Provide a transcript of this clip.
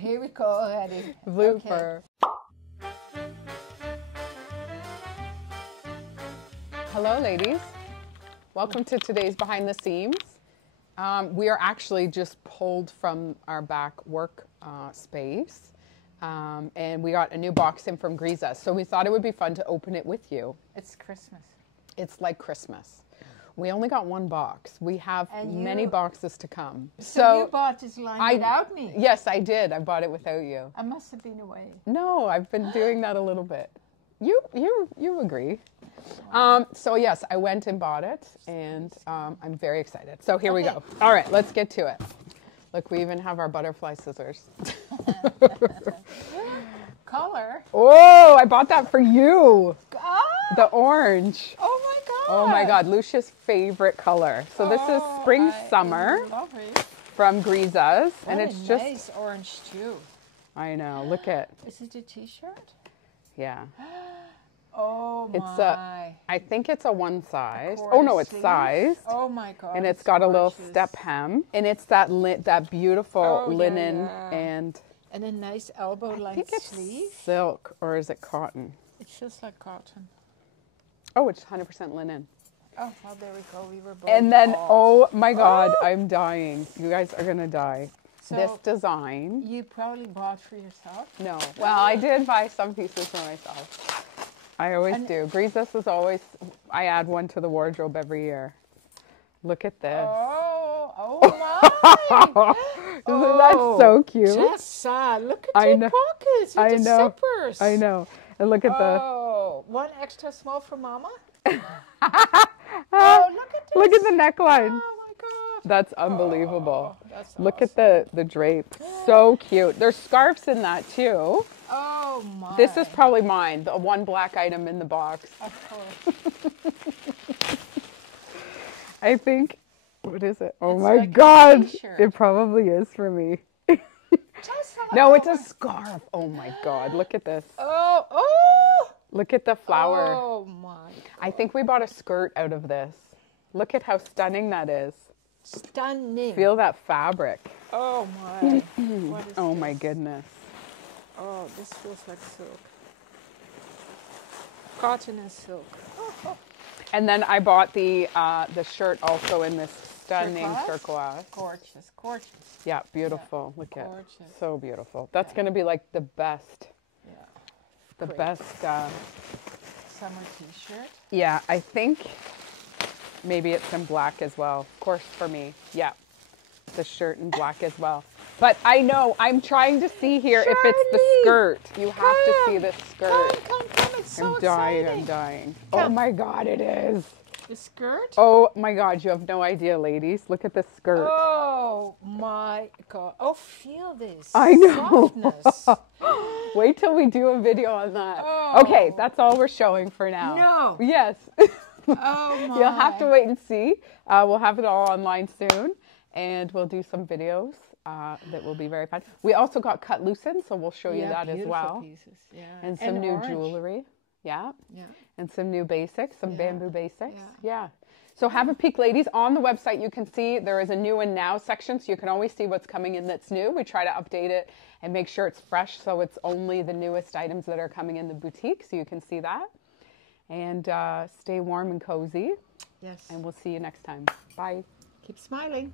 Here we go already. Blooper. Okay. Hello, ladies. Welcome to today's Behind the Seams. We are actually just pulled from our back work space. And we got a new box in from Grizas. So we thought it would be fun to open it with you. It's Christmas. It's like Christmas. We only got one box. We have many boxes to come. So you bought this line without me? Yes, I did. I bought it without you. I must have been away. No, I've been doing that a little bit. You agree. So yes, I went and bought it, and I'm very excited. So here we go. All right, let's get to it. Look, we even have our butterfly scissors. Color. Oh, I bought that for you. Ah! The orange. Oh my God. Oh my God, Lousje's favorite color. So this is Spring Summer from Grizas, and it's just nice orange too. I know. Look at. Is it a T-shirt? Yeah. Oh my. It's I think it's a one size. Oh no, it's size. Oh my God. And it's got a little step hem, and it's that beautiful linen and a nice elbow length sleeve. Silk, or is it cotton? It feels like cotton. Oh, it's 100% linen. Oh, well, there we go. We were both And then, oh my God, I'm dying. You guys are gonna die. So this design. You probably bought for yourself? No. Well, I did buy some pieces for myself. I always do. Grizas is always, I add one to the wardrobe every year. Look at this. Oh my! Isn't that so cute? Tessa, look at your pockets with the zippers. I know. And look at one extra small for Mama. Oh, look at this. Look at the neckline. Oh my God. That's unbelievable. That's look awesome. at the drape. So cute. There's scarves in that too. Oh my. This is probably mine, the one black item in the box. Of course. I think, what is it? Oh it's my like God. It probably is for me. No, it's a scarf. Oh my God. Look at this. Oh. Look at the flower. Oh my God. I think we bought a skirt out of this. Look at how stunning that is. Stunning. Feel that fabric. Oh my. What is oh this? my goodness. Oh, this feels like silk. Cotton and silk. And then I bought the shirt also in this stunning turquoise. Gorgeous, gorgeous. Yeah, beautiful. Yeah, look at it. So beautiful. That's going to be like the best. Yeah. The best. Summer T-shirt. Yeah, I think maybe it's in black as well. Of course, for me. Yeah. The shirt in black as well. But I know, I'm trying to see here if it's the skirt. You have to see the skirt. Come. It's so exciting. exciting. I'm dying. Come. Oh my God, it is. The skirt? Oh my God, you have no idea, ladies. Look at the skirt. Oh my God. Oh, feel this. I know. Softness. Wait till we do a video on that. Oh. Okay, that's all we're showing for now. No. Yes. Oh my. You'll have to wait and see. We'll have it all online soon, and we'll do some videos that will be very fun. We also got cut loosened, so we'll show you that as well. Pieces. Yeah. And some new jewelry. Yeah. And some new basics, some bamboo basics. Yeah. So have a peek, ladies. On the website, you can see there is a new and now section, so you can always see what's coming in that's new. We try to update it and make sure it's fresh, so it's only the newest items that are coming in the boutique, so you can see that. And stay warm and cozy. Yes. And we'll see you next time. Bye. Keep smiling.